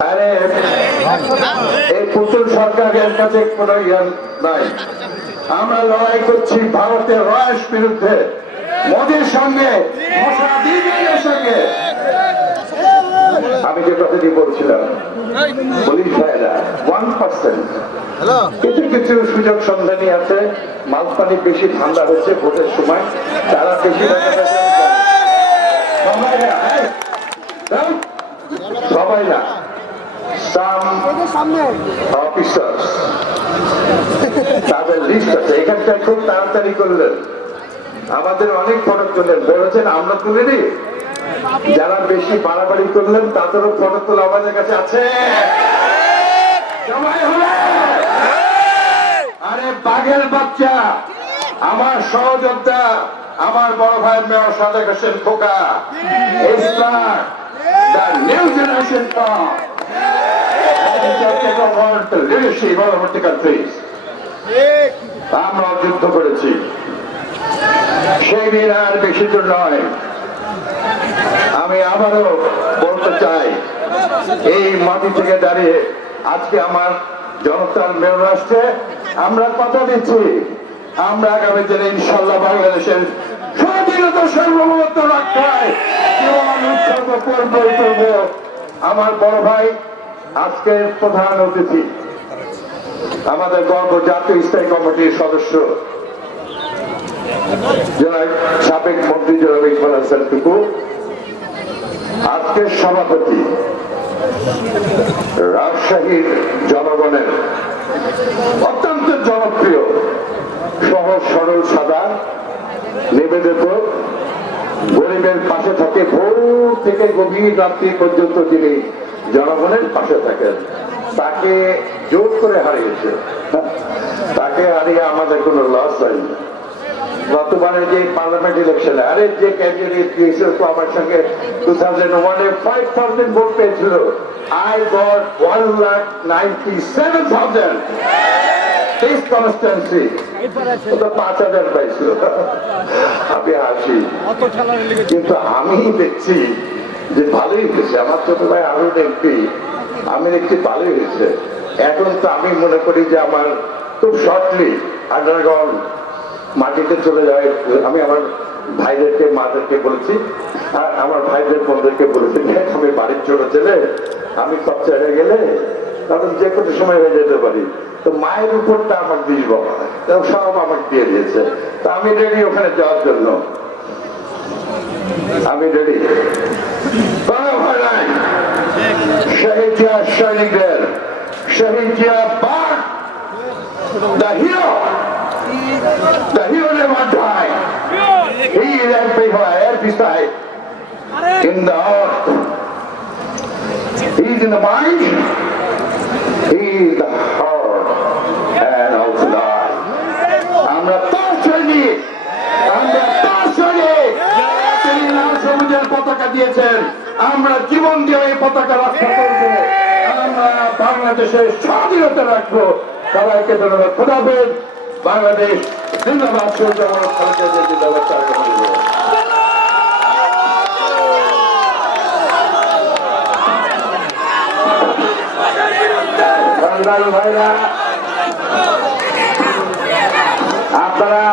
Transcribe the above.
আরে এই পুতুল সরকারের কাছে কোনো নাই। আমরা লড়াই করছি ভারতের রয়েস বিরুদ্ধে। মোদীর সঙ্গে সঙ্গে। আমি যে কথাটি বলছিলাম পুলিশ ভাইরা ওয়ান পার্সেন্ট কিছু কিছু সুযোগ সন্ধানী আছে মালপানি বেশি ঠান্ডা হচ্ছে ভোটের সময় তারা বেশি সবাই না সবাই না। সাম অফিসার্স তাদের লিস্ট আছে এখানটা খুব তাড়াতাড়ি করলেন আমাদের অনেক ফটো তুললেন ভেবেছেন আমরা তুলিনি যারা বেশি বাড়াবাড়ি করলেন তাদেরও ফটো তোলা আমাদের কাছে আছে। আরে বাঘের বাচ্চা আমার সহযোদ্ধা আমার বড় ভাই mayor Sadek Hossain Khoka. Islam the new generation from leadership all the countries. আমরা যুদ্ধ করেছি। সেই দিন আর বেশি নয়। আমি আবারও বলতে চাই, এই মাটি থেকে দাঁড়িয়ে আজকে আমার জনতার মেয়র আসছে আমরা কথা দিচ্ছি। আমরা আগামী দিনে ইনশাল্লাহ বাংলাদেশের স্বাধীনতা সার্বভৌমত্ব রক্ষায় আমার বড় ভাই আজকের প্রধান অতিথি, আমাদের গর্ব জাতীয় স্থায়ী কমিটির সদস্য সাবেক মন্ত্রী জনাব ইকবাল হাসান টুকু, আজকের সভাপতি রাজশাহীর জনগণের অত্যন্ত জনপ্রিয় সহজ সরল সাদা, নিবেদিত, গরিবের পাশে থাকে ভোর থেকে গভীর রাত্রি পর্যন্ত যিনি জনগণের পাশে থাকেন। তাকে জোর করে হারিয়েছে। তাকে হারিয়ে আমাদের কোনো লস হয়নি। গতবারে যে পার্লামেন্ট ইলেকশনে আরে যে ক্যান্ডিডেট দিয়েছিল তো আমার সঙ্গে টু থাউজেন্ড ওয়ানে ফাইভ থাউজেন্ড ভোট পেয়েছিল। I got one lakh ninety seven thousand পাঁচ হাজার পাইছিল। আমি হাসি। কিন্তু আমি দেখছি যে ভালোই হয়েছে, আমার ছোট ভাই আরও দেখবি আমি দেখছি ভালোই হয়েছে। এখন তো আমি মনে করি যে আমার খুব শর্টলি আন্ডারগ্রাউন্ড মাটিতে চলে যায় আমি আমার ভাইদেরকে, মাদেরকে বলেছি, আর আমার ভাইদের বোনদেরকে বলেছি আমি বাড়ির ছোট ছেলে, আমি সব ছেড়ে গেলে তখন যে কোনো সময় হয়ে যেতে পারি। তো মায়ের উপরটা আমার দিস বাবা সব আমাকে দিয়ে দিয়েছে। তা আমি রেডি ওখানে যাওয়ার জন্য। আমি রেডি ভয় নাই শহীদ জিয়া সৈনিকদের শহীদ জিয়া বাঘ the hero the hero never die he is everywhere beside in the earth he is in the mind he is the heart সবুজের পতাকা দিয়েছেন। আমরা জীবন দিয়ে এই পতাকা রক্ষা করব। আমরা বাংলাদেশের স্বাধীনতা রাখব। সবাইকে ধন্যবাদ। খোদাবেদ বাংলাদেশ ধন্যবাদ ভাইরা, আপনারা